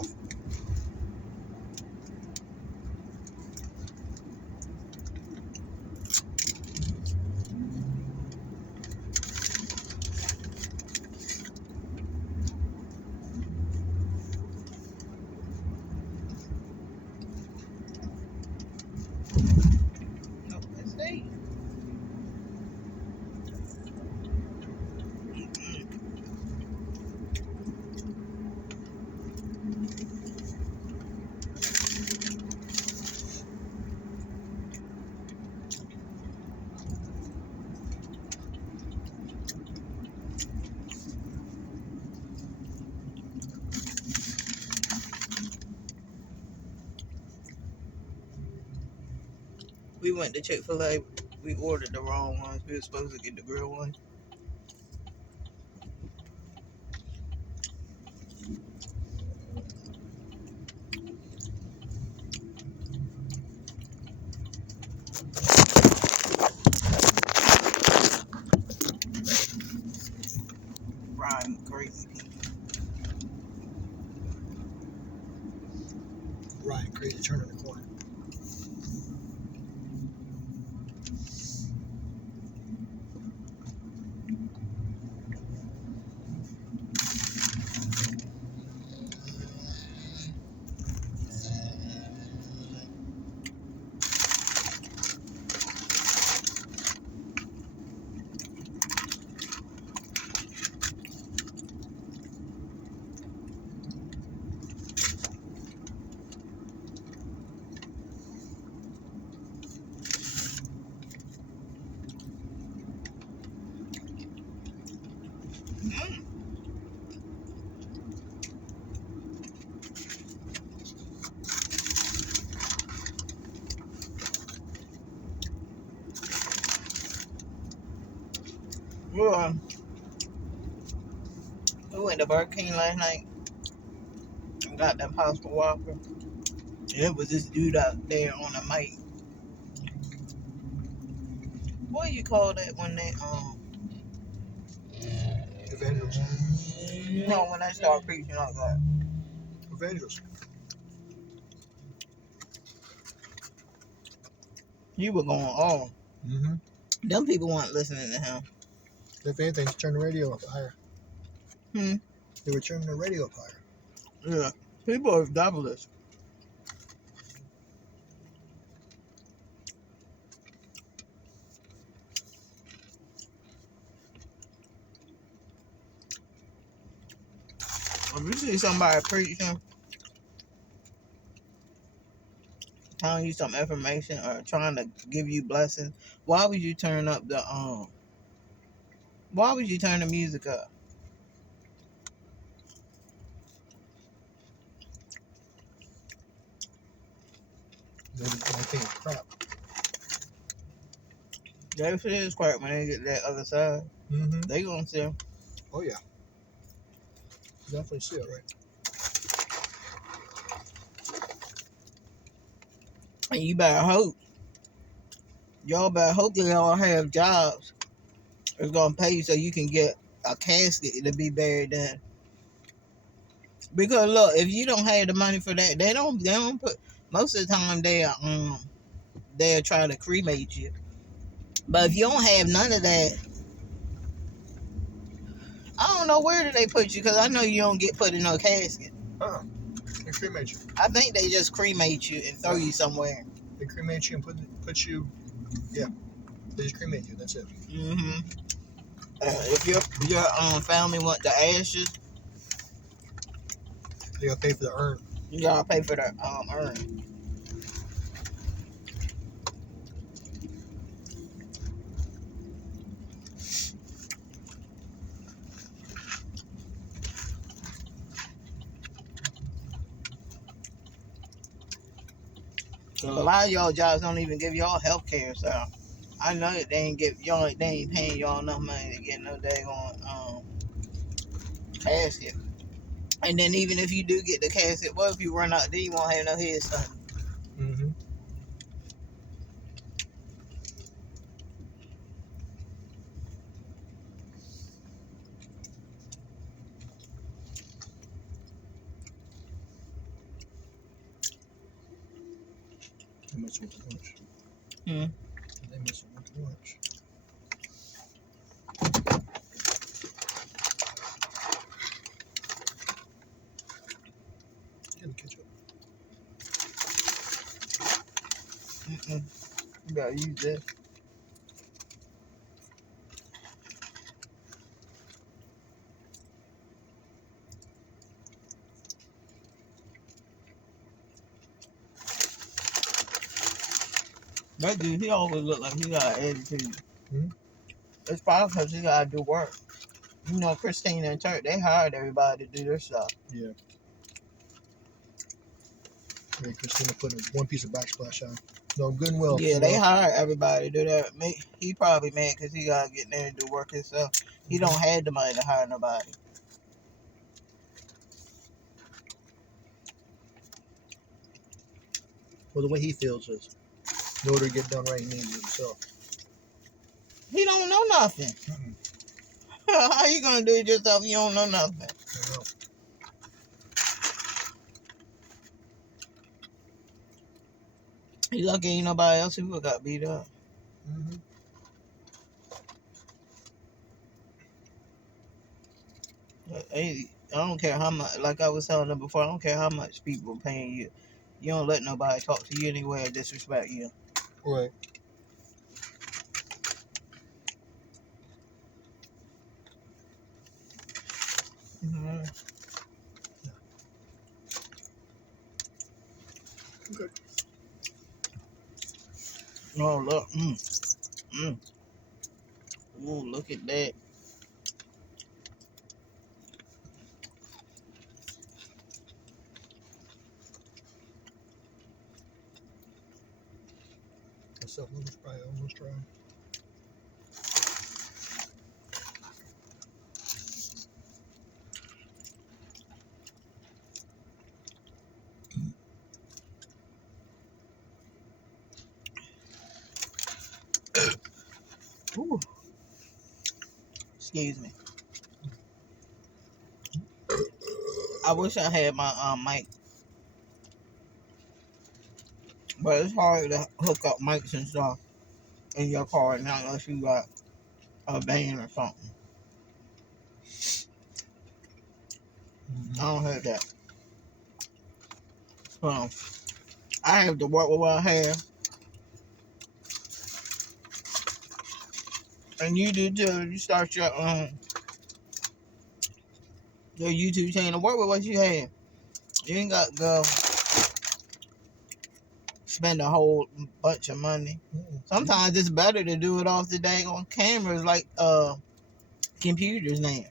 off. Let's see. We went to Chick-fil-A. We ordered the wrong ones. We were supposed to get the grilled one. Ryan, crazy people. Ryan, crazy turn in the corner. We went to Burger King last night and got that Pasta Whopper. And it was this dude out there on the mic. What do you call that when they Evangels. no, when they start preaching like that? Evangels. You were going on. Mm-hmm. Them people weren't listening to him. If anything, turn the radio up higher. Hmm. They were turning the radio up higher. Yeah. People are devilish. If you see somebody preaching, telling you some information or trying to give you blessings, why would you turn up the why would you turn the music up? They think it's crap. That shit is crap when they get that other side. Mm-hmm. They gonna see. Oh yeah. Definitely see it, right? And you better hope. Y'all better hope that y'all have jobs. It's gonna pay you so you can get a casket to be buried in. Because look, if you don't have the money for that, they don't put most of the time they'll try to cremate you. But if you don't have none of that, I don't know where do they put you because I know you don't get put in no casket. They cremate you. I think they just cremate you and throw you somewhere. They cremate you and put you. Yeah. They just cremate you. That's it. Mm-hmm. If your family want the ashes, They gotta pay for the urn. you gotta pay for the urn. So a lot of y'all jobs don't even give y'all health care, so I know that they ain't paying y'all enough money to get no daggone casket. And then even if you do get the casket, what if you run out there, you won't have no headstone? Mm-hmm. They must have went to lunch. Hmm. They must have went to lunch. Get the ketchup. You gotta use this. That dude, he always look like he got an attitude. Hmm? It's probably because he gotta do work. You know, Christina and Turk, they hired everybody to do their stuff. Yeah. Hey, Christina putting one piece of backsplash on. No, good and well. Yeah, they hired everybody to do that. He probably mad because he gotta get there and do work himself. He don't have the money to hire nobody. Well, the way he feels is, in order to get done right, he needs it himself. He don't know nothing. How you gonna do it yourself if you don't know nothing? I know. He lucky ain't nobody else who got beat up. Mm-hmm. I don't care how much, like I was telling them before, I don't care how much people paying you. You don't let nobody talk to you anyway or disrespect you. Right. Mm-hmm. Okay. Oh, look. Ooh, look at that. Myself, probably almost try. Ooh. Excuse me. I wish I had my mic, but it's hard to hook up mics and stuff in your car not unless you got a van or something. I don't have that. So I have to work with what I have. And you do too. You start your YouTube channel. Work with what you have. You ain't got to go spend a whole bunch of money. Sometimes it's better to do it off the dang on cameras like computers now.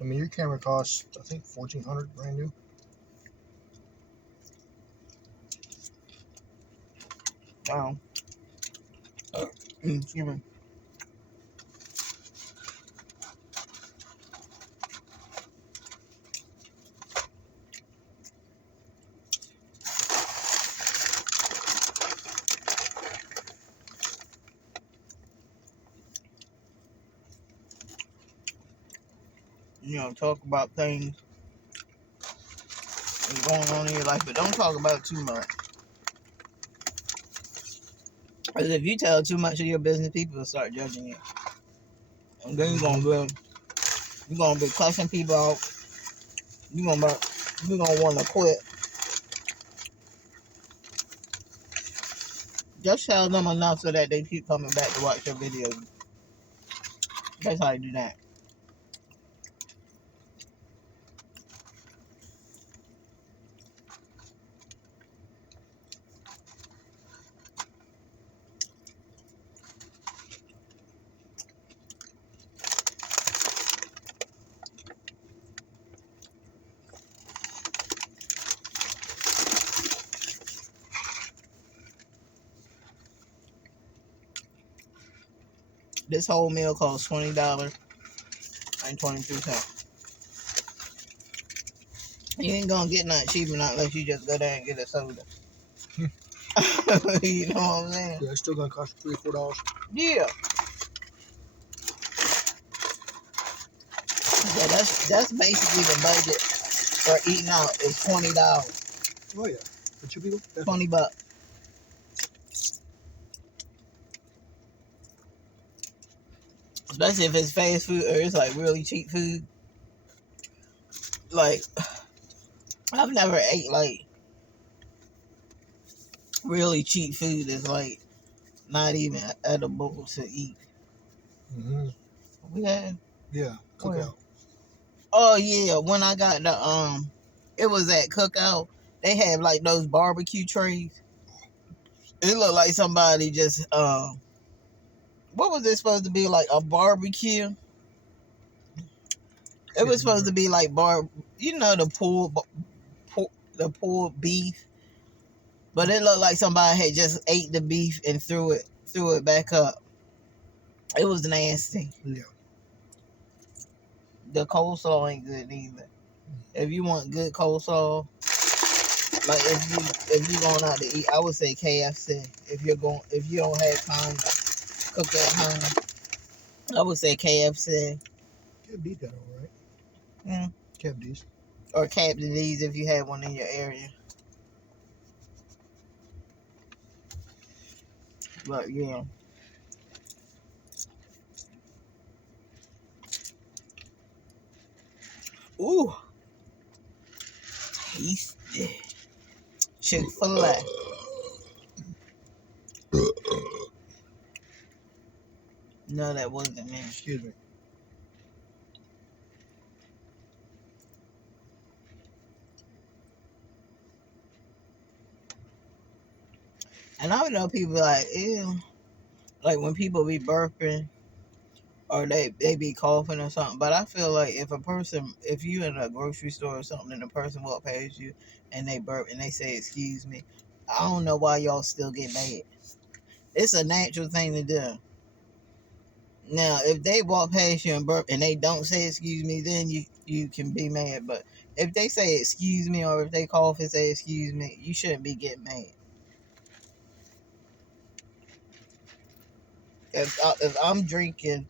I mean, your camera costs, I think, $1,400 brand new. Excuse me. You know, talk about things that's going on in your life, but don't talk about it too much. Because if you tell too much of your business, people will start judging you. And then you're gonna be cussing people out. You're gonna want to quit. Just tell them enough so that they keep coming back to watch your videos. That's how you do that. This whole meal costs $20.22. You ain't gonna get nothing cheaper not unless you just go there and get a soda. You know what I'm saying? Yeah, it's still gonna cost you $3 or $4. Yeah. So that's basically the budget for eating out is $20. Oh yeah, for two people. $20. Especially if it's fast food or it's like really cheap food. Like, I've never ate like really cheap food that's like not even edible to eat. Mm-hmm. We had Yeah, where? cookout. Oh yeah, when I got the it was at Cookout. They have like those barbecue trays. It looked like somebody just what was it supposed to be, like a barbecue? It was supposed to be like the pulled beef, but it looked like somebody had just ate the beef and threw it back up. It was nasty. Yeah. The coleslaw ain't good either. If you want good coleslaw, like if you going out to eat, I would say KFC. If you don't have time to cook at home, I would say KFC. Can't beat that, all right. Yeah. Can't beat. Or Captain D's if you have one in your area. But yeah. Ooh, tasty. Chick-fil-A. No, that wasn't me. Excuse me. And I know people like, ew. Like when people be burping or they be coughing or something. But I feel like if you in a grocery store or something and a person walk past you and they burp and they say, excuse me, I don't know why y'all still get mad. It's a natural thing to do. Now, if they walk past you and burp and they don't say excuse me, then you can be mad. But if they say excuse me or if they cough and say excuse me, you shouldn't be getting mad. If I'm drinking,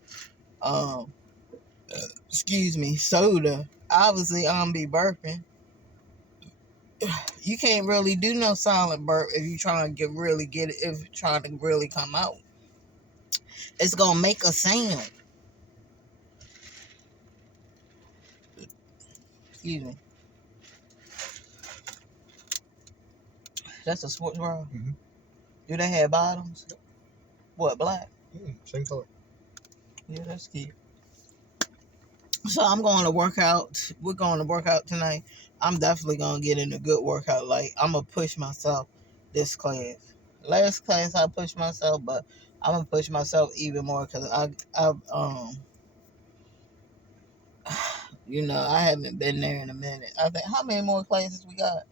excuse me, soda, obviously I'm be burping. You can't really do no silent burp if you trying to really get it. If you're trying to really come out, it's gonna make a sound. Excuse me. That's a sports bra. Mm-hmm. Do they have bottoms? Yep. What, black? Same color. Yeah, that's cute. So I'm going to work out. We're going to work out tonight. I'm definitely going to get in a good workout. Like, I'm going to push myself this class. Last class I pushed myself, but I'm going to push myself even more because I haven't been there in a minute. I think, how many more classes we got?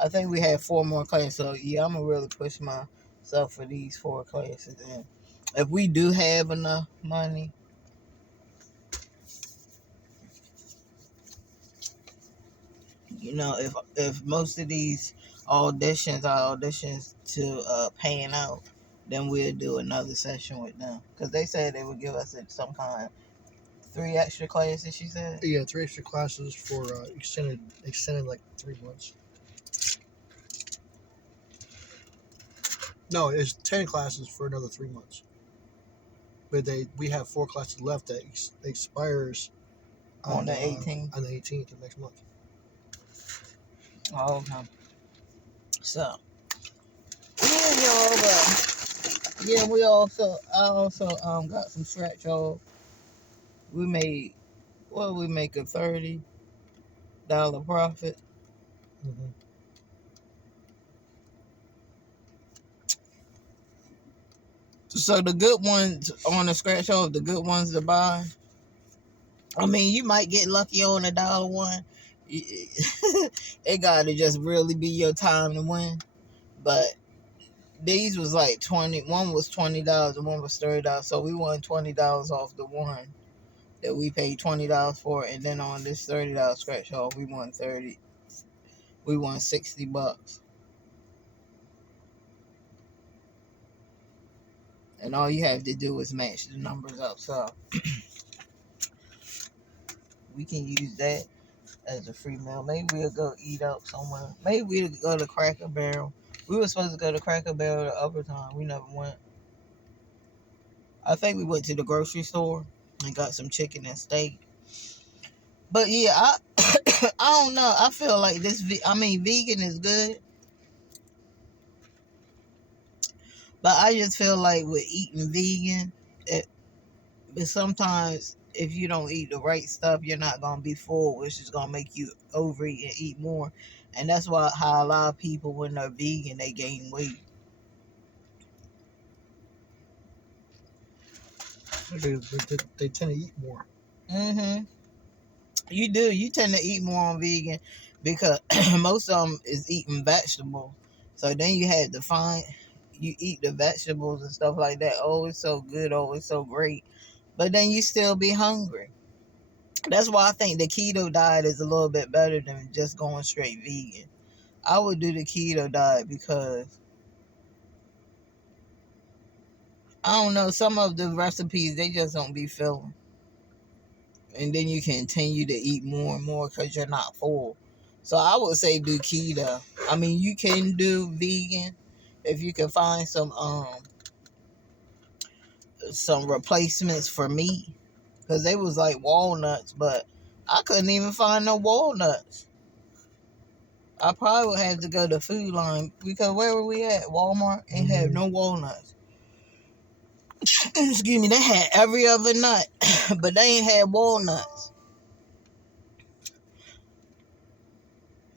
I think we have 4 more classes. So, yeah, I'm going to really push myself for these 4 classes. And if we do have enough money, if most of these auditions are auditions to paying out, then we'll do another session with them because they said they would give us some kind of 3 extra classes. She said, Yeah, 3 extra classes for extended like 3 months. No, it's 10 classes for another 3 months. But we have 4 classes left that expires on the 18th. On the 18th of next month. Oh, okay. So yeah, y'all. But yeah, I also got some scratch off. We made we make a $30 profit. Mm-hmm. So the good ones on the scratch off, the good ones to buy. I mean, you might get lucky on a dollar one. It gotta just really be your time to win. But these was like 20. One was $20 and one was $30. So we won $20 off the one that we paid $20 for, and then on this $30 scratch off, we won 30. We won $60. And all you have to do is match the numbers up. So we can use that as a free meal. Maybe we'll go eat out somewhere. Maybe we'll go to Cracker Barrel. We were supposed to go to Cracker Barrel the other time. We never went. I think we went to the grocery store and got some chicken and steak. But yeah, I I don't know. I feel like vegan is good, but I just feel like with eating vegan, but sometimes if you don't eat the right stuff, you're not gonna be full, which is gonna make you overeat and eat more. And that's why how a lot of people when they're vegan they gain weight. They tend to eat more. Mm-hmm. You do. You tend to eat more on vegan because most of them is eating vegetables. So then you had to find you eat the vegetables and stuff like that. Oh, it's so good. Oh, it's so great. But then you still be hungry. That's why I think the keto diet is a little bit better than just going straight vegan. I would do the keto diet because I don't know, some of the recipes they just don't be filling. And then you continue to eat more and more because you're not full. So I would say do keto. I mean, you can do vegan if you can find some replacements for meat because they was like walnuts, but I couldn't even find no walnuts. I probably would have to go to Food Line because where were we at? Walmart ain't had no walnuts. Excuse me, they had every other nut, but they ain't had walnuts.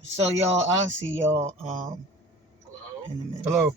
So y'all, I'll see y'all in a minute. Hello.